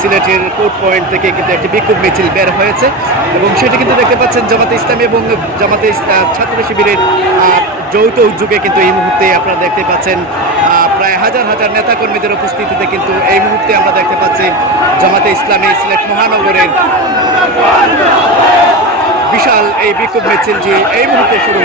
সিলেটের court point থেকে কিন্তু একটি বিক্ষোভ মিছিল বের হয়েছে এবং সেটি কিন্তু দেখতে পাচ্ছেন জামাতে ইসলামী এবং জামাতে ছাত্র শিবিরের যৌথ উদ্যোগে কিন্তু এই মুহূর্তে আপনারা দেখতে পাচ্ছেন প্রায় হাজার হাজার নেতাকর্মীদের উপস্থিতিতে কিন্তু এই মুহূর্তে আমরা দেখতে পাচ্ছি জামাতে ইসলামী সিলেট মহানগরের বিশাল এই বিক্ষোভ মিছিলটি এই মুহূর্তে শুরু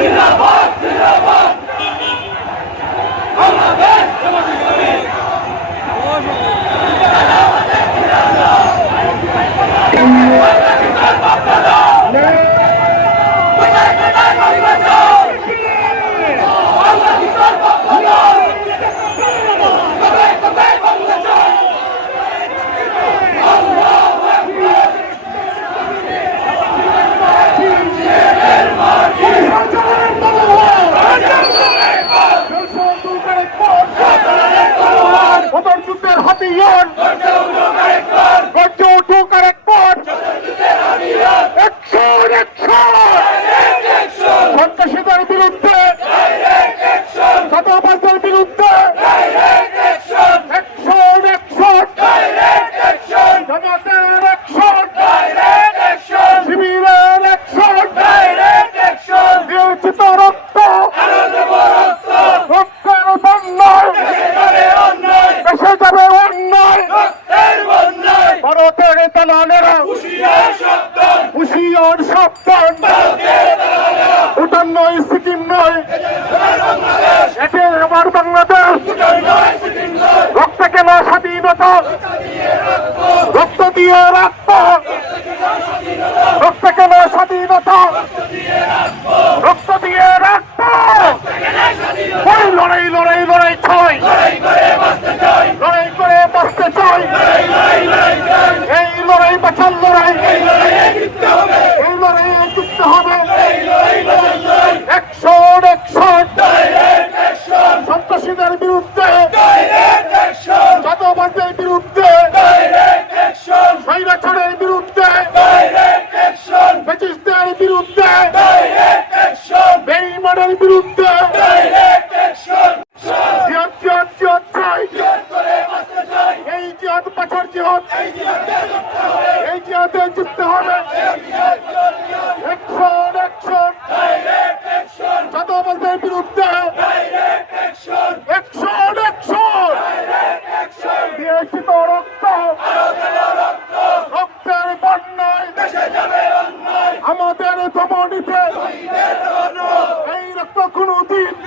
হয়েছে যুদ্ধের সন্ত্রাসীদের বিরুদ্ধে দালালেরা হুশিয়ার সাবধান ভুটান নয়, সিকিম নয়। এটি আমার বাংলাদেশ। রক্ত কেন স্বাধীনতা রক্ত দিয়ে রাখব। রক্ত কেন স্বাধীনতা জিয়াদ বাছার জিহাদ। এই জিহাদে জিততে হবে। একশন একশন জাতবাদের বিরুদ্ধে। একশন একশন দিয়েছি তো রক্ত। রক্তের বন্যায়। আমাদের ধমনীতে। এই রক্ত কোনদিন পরাজয়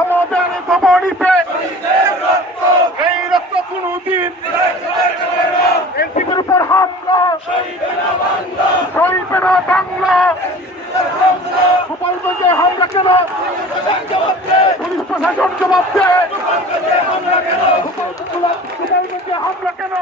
আমাদের গোপনীতে এই রক্ত কোনদিন এনসিপির উপর হাত সইবে না বাংলা। গোপালগঞ্জে হামলা কেন? পুলিশ প্রশাসন জবাব দেয়। গোপালগঞ্জে হামলা কেন?